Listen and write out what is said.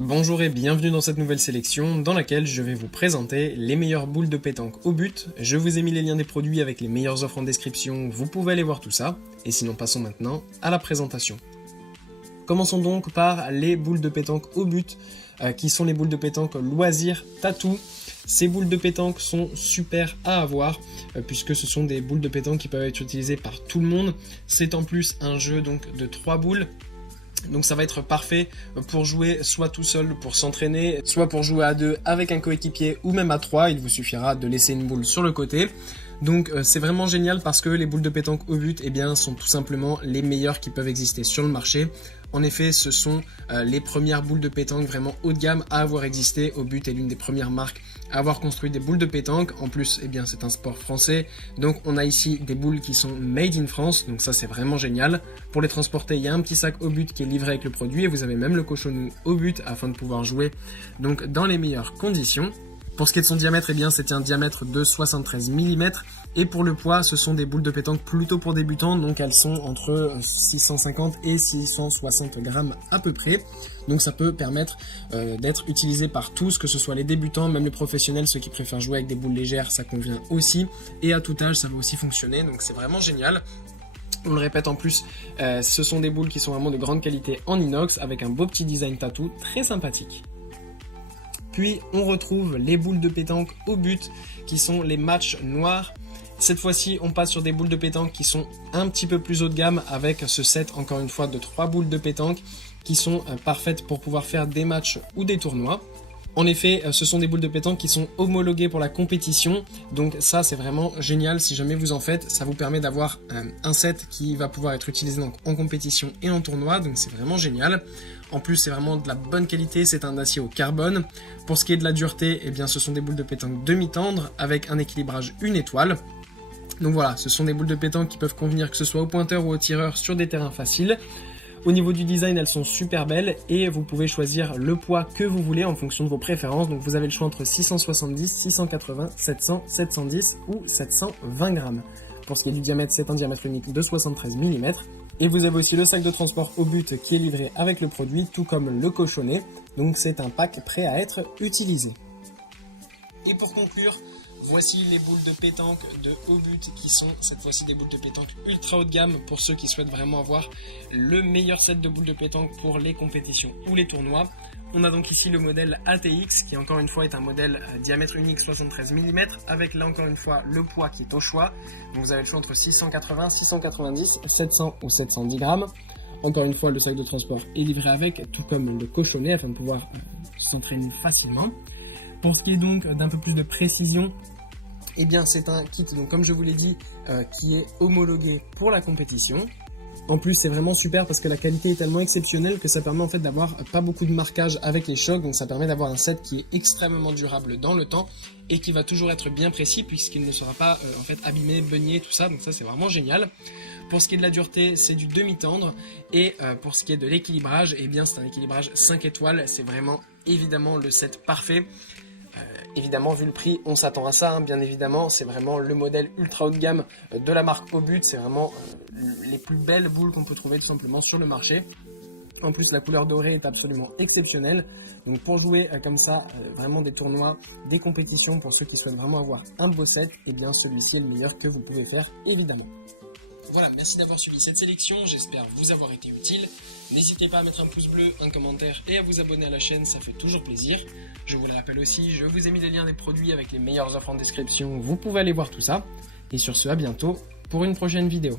Bonjour et bienvenue dans cette nouvelle sélection dans laquelle je vais vous présenter les meilleures boules de pétanque au but. Je vous ai mis les liens des produits avec les meilleures offres en description, vous pouvez aller voir tout ça. Et sinon passons maintenant à la présentation. Commençons donc par les boules de pétanque au but, qui sont les boules de pétanque loisir tatou. Ces boules de pétanque sont super à avoir, puisque ce sont des boules de pétanque qui peuvent être utilisées par tout le monde. C'est en plus un jeu donc de 3 boules. Donc ça va être parfait pour jouer soit tout seul pour s'entraîner, soit pour jouer à 2 avec un coéquipier ou même à 3, il vous suffira de laisser une boule sur le côté. Donc c'est vraiment génial parce que les boules de pétanque au but sont tout simplement les meilleures qui peuvent exister sur le marché. En effet, ce sont les premières boules de pétanque vraiment haut de gamme à avoir existé. Au but est l'une des premières marques à avoir construit des boules de pétanque. En plus, c'est un sport français. Donc on a ici des boules qui sont made in France. Donc ça, c'est vraiment génial. Pour les transporter, il y a un petit sac au but qui est livré avec le produit. Et vous avez même le cochonou au but afin de pouvoir jouer donc dans les meilleures conditions. Pour ce qui est de son diamètre, c'est un diamètre de 73 mm. Et pour le poids, ce sont des boules de pétanque plutôt pour débutants. Donc elles sont entre 650 et 660 grammes à peu près. Donc ça peut permettre d'être utilisé par tous, que ce soit les débutants, même les professionnels, ceux qui préfèrent jouer avec des boules légères, ça convient aussi. Et à tout âge, ça va aussi fonctionner. Donc c'est vraiment génial. On le répète en plus, ce sont des boules qui sont vraiment de grande qualité en inox avec un beau petit design tatou très sympathique. Puis on retrouve les boules de pétanque au but qui sont les matchs noirs. Cette fois-ci on passe sur des boules de pétanque qui sont un petit peu plus haut de gamme avec ce set encore une fois de 3 boules de pétanque qui sont parfaites pour pouvoir faire des matchs ou des tournois. En effet, ce sont des boules de pétanque qui sont homologuées pour la compétition, donc ça c'est vraiment génial. Si jamais vous en faites, ça vous permet d'avoir un set qui va pouvoir être utilisé donc en compétition et en tournoi, donc c'est vraiment génial. En plus c'est vraiment de la bonne qualité, c'est un acier au carbone. Pour ce qui est de la dureté, ce sont des boules de pétanque demi-tendres avec un équilibrage 1 étoile. Donc voilà, ce sont des boules de pétanque qui peuvent convenir que ce soit au pointeur ou au tireur sur des terrains faciles. Au niveau du design, elles sont super belles et vous pouvez choisir le poids que vous voulez en fonction de vos préférences. Donc vous avez le choix entre 670, 680, 700, 710 ou 720 grammes. Pour ce qui est du diamètre, c'est un diamètre unique de 73 mm. Et vous avez aussi le sac de transport au but qui est livré avec le produit, tout comme le cochonnet. Donc c'est un pack prêt à être utilisé. Et pour conclure, voici les boules de pétanque de haut but qui sont cette fois-ci des boules de pétanque ultra haut de gamme pour ceux qui souhaitent vraiment avoir le meilleur set de boules de pétanque pour les compétitions ou les tournois. On a donc ici le modèle ATX qui encore une fois est un modèle diamètre unique 73 mm avec là encore une fois le poids qui est au choix. Donc vous avez le choix entre 680, 690, 700 ou 710 grammes. Encore une fois le sac de transport est livré avec, tout comme le cochonnet afin de pouvoir s'entraîner facilement. Pour ce qui est donc d'un peu plus de précision, c'est un kit, donc comme je vous l'ai dit, qui est homologué pour la compétition. En plus, c'est vraiment super parce que la qualité est tellement exceptionnelle que ça permet en fait d'avoir pas beaucoup de marquage avec les chocs. Donc ça permet d'avoir un set qui est extrêmement durable dans le temps et qui va toujours être bien précis puisqu'il ne sera pas abîmé, beugné, tout ça. Donc ça, c'est vraiment génial. Pour ce qui est de la dureté, c'est du demi-tendre. Et pour ce qui est de l'équilibrage, c'est un équilibrage 5 étoiles. C'est vraiment évidemment le set parfait. Évidemment, vu le prix, on s'attend à ça, bien évidemment. C'est vraiment le modèle ultra haut de gamme de la marque au but. C'est vraiment les plus belles boules qu'on peut trouver tout simplement sur le marché. En plus, la couleur dorée est absolument exceptionnelle. Donc pour jouer comme ça, vraiment des tournois, des compétitions, pour ceux qui souhaitent vraiment avoir un beau set, celui-ci est le meilleur que vous pouvez faire, évidemment. Voilà, merci d'avoir suivi cette sélection, j'espère vous avoir été utile. N'hésitez pas à mettre un pouce bleu, un commentaire et à vous abonner à la chaîne, ça fait toujours plaisir. Je vous le rappelle aussi, je vous ai mis les liens des produits avec les meilleures offres en description, vous pouvez aller voir tout ça. Et sur ce, à bientôt pour une prochaine vidéo.